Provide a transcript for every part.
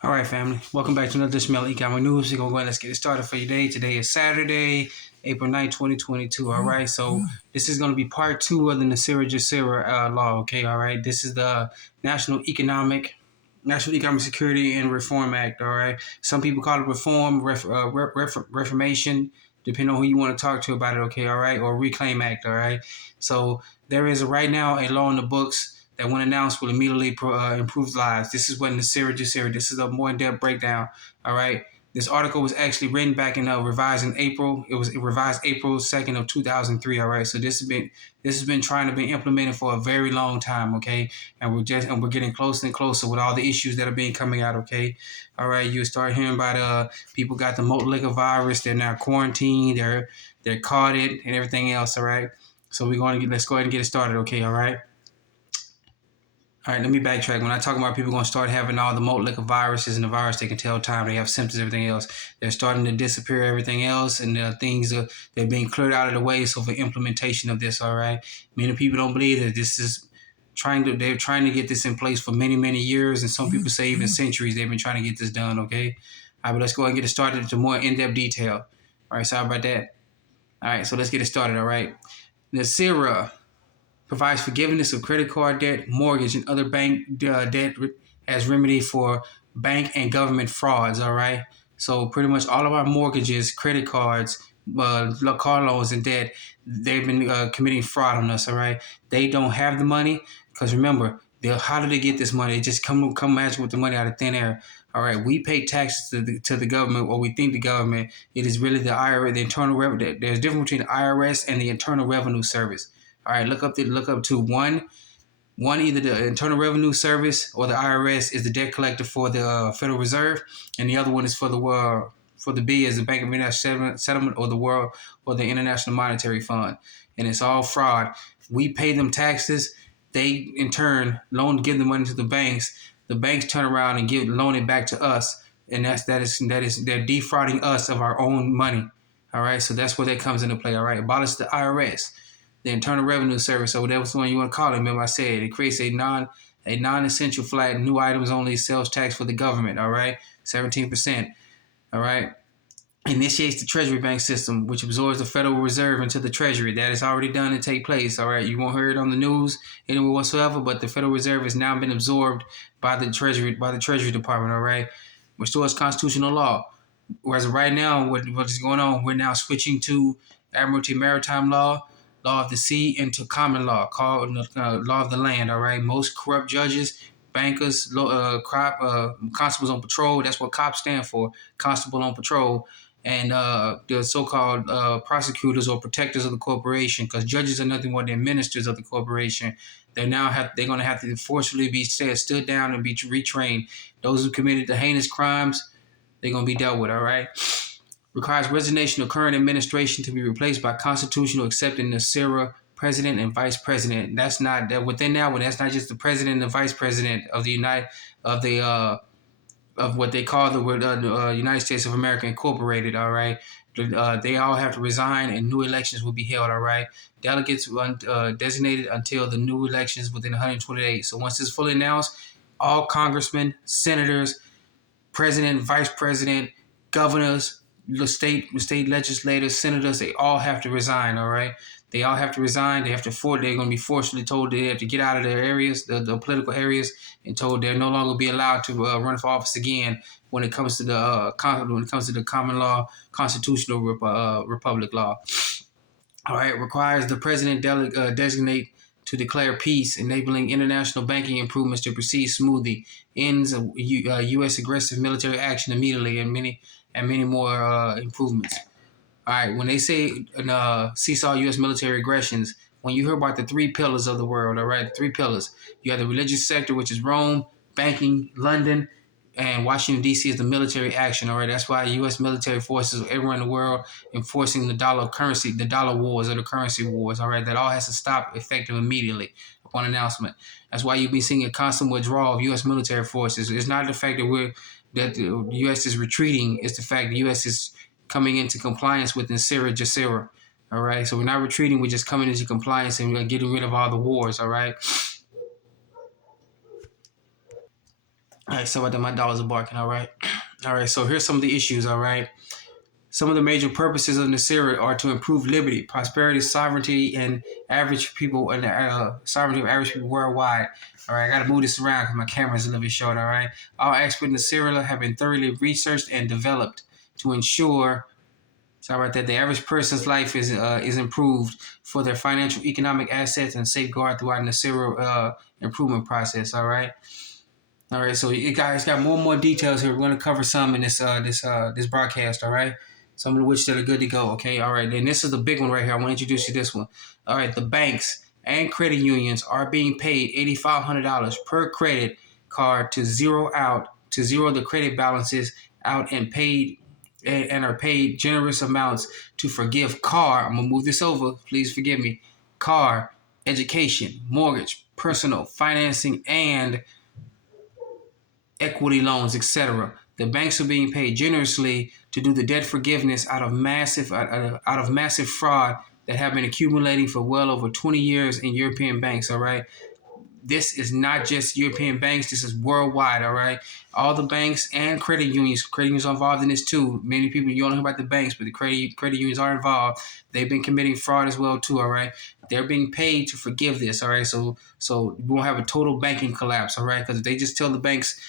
All right, family. Welcome back to another Smell Economic News. We're going to go ahead and let's get it started for your day. Today is Saturday, April 9th, 2022. All right, so this is going to be part two of the Nesara Gesara Law. Okay, all right. This is the National Economic Security and Reform Act. All right. Some people call it reformation, depending on who you want to talk to about it. Okay, all right, or Reclaim Act. All right. So there is right now a law in the books that when announced will immediately improve lives. This is what Nesara Gesara. This is a more in-depth breakdown. All right. This article was actually written back in revised in April. It was revised April 2nd of 2003. All right. So this has been trying to be implemented for a very long time. Okay. And we're getting closer and closer with all the issues that are being coming out. Okay. All right. You start hearing about people got the malt liquor virus. They're now quarantined. They're carded and everything else. All right. So let's go ahead and get it started. Okay. All right. All right, let me backtrack. When I talk about people going to start having all the malt liquor viruses and the virus, they can tell time, they have symptoms, everything else. They're starting to disappear, everything else, and they're being cleared out of the way. So for implementation of this, all right, many people don't believe that they're trying to get this in place for many, many years, and some people say even centuries. They've been trying to get this done. Okay, all right, but let's go ahead and get it started into more in-depth detail. All right, sorry about that. All right, so let's get it started. All right, Nesara provides forgiveness of credit card debt, mortgage, and other bank debt as remedy for bank and government frauds. All right. So pretty much all of our mortgages, credit cards, car loans, and debt, they've been committing fraud on us. All right. They don't have the money because remember, how do they get this money? They just come magic with the money out of thin air. All right, we pay taxes to the government, or we think the government. It is really the IRS, the Internal Revenue. There's a difference between the IRS and the Internal Revenue Service. All right, look up to one either the Internal Revenue Service or the IRS is the debt collector for the Federal Reserve, and the other one is for the B is the Bank of International Settlement or the World or the International Monetary Fund, and it's all fraud. We pay them taxes. They in turn give the money to the banks. The banks turn around and loan it back to us, and that is they're defrauding us of our own money. All right, so that's where that comes into play. All right, abolish the IRS, the Internal Revenue Service, or whatever one you want to call it. Remember I said it creates a non-essential flat new items only sales tax for the government. All right, 17%. All right, initiates the Treasury Bank system, which absorbs the Federal Reserve into the Treasury. That is already done and take place. All right, you won't hear it on the news anywhere whatsoever, but the Federal Reserve has now been absorbed by the Treasury Department. All right, restores constitutional law. Whereas right now, what is going on? We're now switching to Admiralty Maritime Law, Law of the Sea, into common law, called Law of the Land. All right, most corrupt judges, bankers, constables on patrol. That's what cops stand for, constable on patrol, and the so-called prosecutors or protectors of the corporation, because judges are nothing more than ministers of the corporation. They're going to have to forcefully be stood down and be retrained. Those who committed the heinous crimes, they're going to be dealt with. All right. Requires resignation of current administration to be replaced by constitutional accepting Nesara president and vice president. That's not that within that one. That's not just the president and the vice president of the of what they call the United States of America Incorporated. All right. They all have to resign and new elections will be held. All right. Delegates designated until the new elections within 120 days. So once it's fully announced, all congressmen, senators, president, vice president, governors, the state legislators, senators, they all have to resign. All right, they all have to resign. They're going to be forcibly told they have to get out of their areas, the political areas, and told they'll no longer be allowed to run for office again when it comes to the common law, constitutional republic law. All right, requires the president designate to declare peace, enabling international banking improvements to proceed smoothly, ends U.S. aggressive military action immediately, and many more improvements. All right, when they say seesaw U.S. military aggressions, when you hear about the three pillars of the world, all right, three pillars, you have the religious sector, which is Rome, banking, London, and Washington, D.C. is the military action, all right? That's why U.S. military forces are everywhere in the world enforcing the dollar currency, the dollar wars or the currency wars, all right? That all has to stop effective immediately upon announcement. That's why you'll be seeing a constant withdrawal of U.S. military forces. It's not the fact that the U.S. is retreating. It's the fact the U.S. is coming into compliance with Nesara Gesara, all right? So we're not retreating. We're just coming into compliance and we're getting rid of all the wars, all right? All All right, so about that, my dogs are barking. All right, all right. So here's some of the issues. All right, some of the major purposes of Nesara are to improve liberty, prosperity, sovereignty, and average people and sovereignty of average people worldwide. All right, I got to move this around because my camera is a little bit short. All right, all experts in Nesara have been thoroughly researched and developed to ensure. Sorry about that. The average person's life is improved for their financial, economic assets and safeguard throughout the Nesara improvement process. All right. All right, so it's got more and more details here. We're going to cover some in this broadcast. All right, some of which that are good to go. Okay, all right. Then this is the big one right here. I want to introduce you to this one. All right, the banks and credit unions are being paid $8,500 per credit card to zero the credit balances out and are paid generous amounts to forgive car. I'm gonna move this over. Please forgive me. Car, education, mortgage, personal financing, and equity loans, etc. The banks are being paid generously to do the debt forgiveness out of massive fraud that have been accumulating for well over 20 years in European banks. All right, this is not just European banks. This is worldwide. All right, all the banks and credit unions. Credit unions are involved in this too. Many people, you don't know about the banks, but the credit unions are involved. They've been committing fraud as well too. All right, they're being paid to forgive this. All right, so we won't have a total banking collapse. All right, because if they just tell the banks,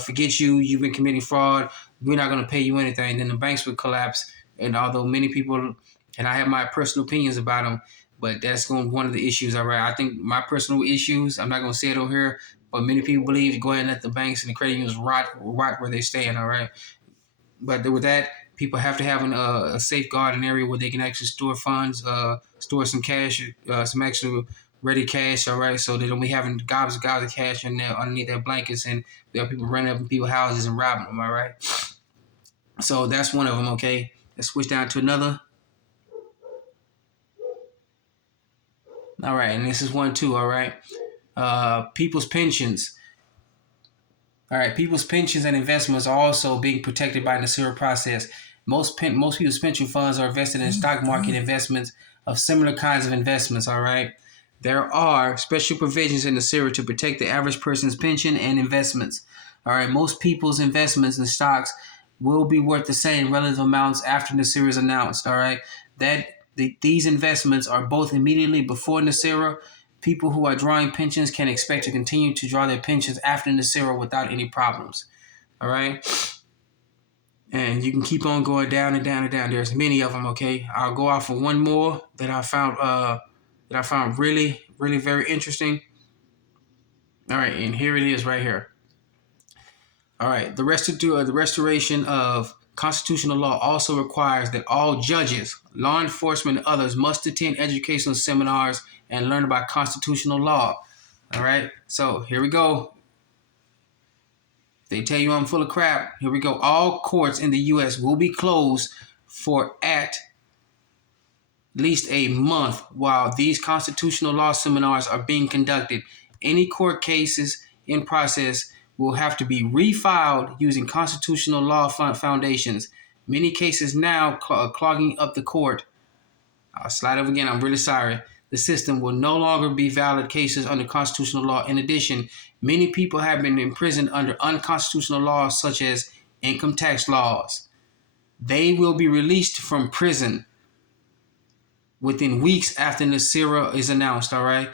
forget you, you've been committing fraud, we're not going to pay you anything, then the banks would collapse. And although many people, and I have my personal opinions about them, but that's going to be one of the issues. All right, I think my personal issues, I'm not going to say it over here, but many people believe go ahead and let the banks and the credit unions rot where they stand. All right, but with that, people have to have a safeguard, an area where they can actually store funds, store some cash, some actual ready cash. All right, so they don't be having gobs of cash in there underneath their blankets, and there are people running up in people's houses and robbing them. All right, so that's one of them. Okay, let's switch down to another. All right, and this is one too. All right, people's pensions. All right, people's pensions and investments are also being protected by the Nesara process. Most people's pension funds are invested in stock market investments of similar kinds of investments. All right, there are special provisions in the Nesara to protect the average person's pension and investments. All right, most people's investments in stocks will be worth the same relative amounts after Nesara is announced. All right, these investments are both immediately before Nesara. People who are drawing pensions can expect to continue to draw their pensions after Nesara without any problems. All right, and you can keep on going down and down and down. There's many of them. Okay, I'll go off for one more that I found really really very interesting. All right, and here it is right here. All right, the restoration of constitutional law also requires that all judges, law enforcement, and others must attend educational seminars and learn about constitutional law. All right, so here we go. They tell you I'm full of crap. Here we go. All courts in the U.S. will be closed for at least a month while these constitutional law seminars are being conducted. Any court cases in process will have to be refiled using constitutional law foundations. Many cases now clogging up the court. I'll slide over again. I'm really sorry. The system will no longer be valid cases under constitutional law. In addition, many people have been imprisoned under unconstitutional laws such as income tax laws. They will be released from prison within weeks after Nesara is announced. All right.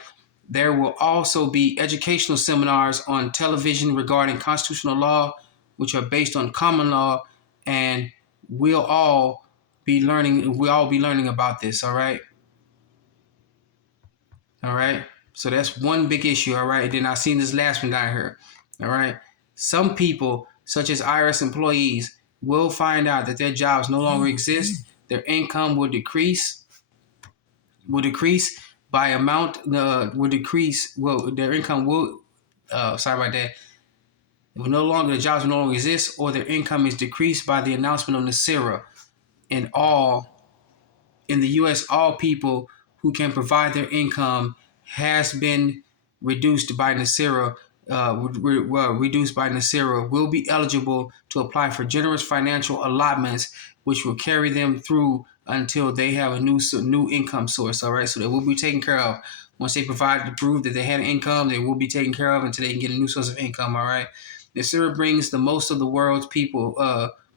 There will also be educational seminars on television regarding constitutional law, which are based on common law, and we'll all be learning about this. All right. All right. So that's one big issue. All right. And then I seen this last one down here. All right. Some people, such as IRS employees, will find out that their jobs no longer exist. Their income will decrease by amount. Will decrease. Well, their income will. Sorry about that. The jobs will no longer exist, or their income is decreased by the announcement of Nesara. In the U.S., all people who can provide their income has been reduced by Nesara. Reduced by Nesara will be eligible to apply for generous financial allotments, which will carry them through until they have a new income source. All right, so they will be taken care of. Once they provide to prove that they had an income, they will be taken care of until they can get a new source of income. All right. Nesara brings the most of the world's people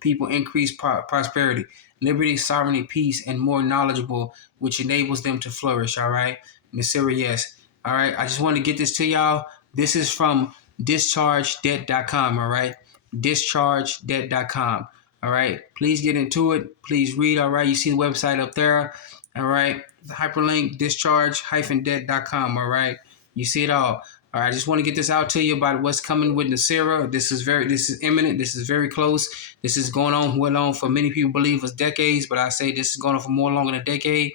increased prosperity, liberty, sovereignty, peace, and more knowledgeable, which enables them to flourish. All right, Nesara, yes. All right, I just want to get this to y'all. This is from dischargedebt.com. All right, dischargedebt.com. All right, please get into it. Please read. All right, you see the website up there. All right, the hyperlink discharge-debt.com. All right, you see it all. All right, I just want to get this out to you about what's coming with Nesara. This is imminent. This is very close. This is went on for many people believe was decades, but I say this is going on for more longer than a decade,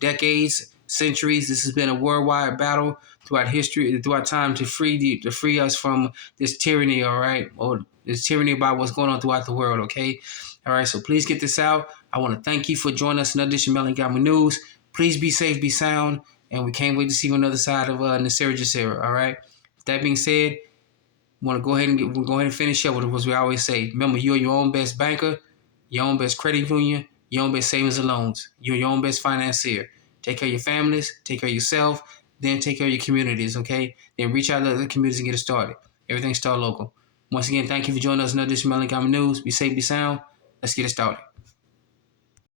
decades, centuries. This has been a worldwide battle throughout history, throughout time to free us from this tyranny. All right, or this tyranny about what's going on throughout the world. Okay, all right. So please get this out. I want to thank you for joining us in another edition of Melon News. Please be safe, be sound. And we can't wait to see you on the other side of Nesara Gesara. All right. With that being said, want to go ahead and finish up with what we always say. Remember, you're your own best banker, your own best credit union, your own best savings and loans. You're your own best financier. Take care of your families, take care of yourself, then take care of your communities. Okay. Then reach out to other communities and get it started. Everything start local. Once again, thank you for joining us in another edition of Melon News. Be safe, be sound. Let's get it started.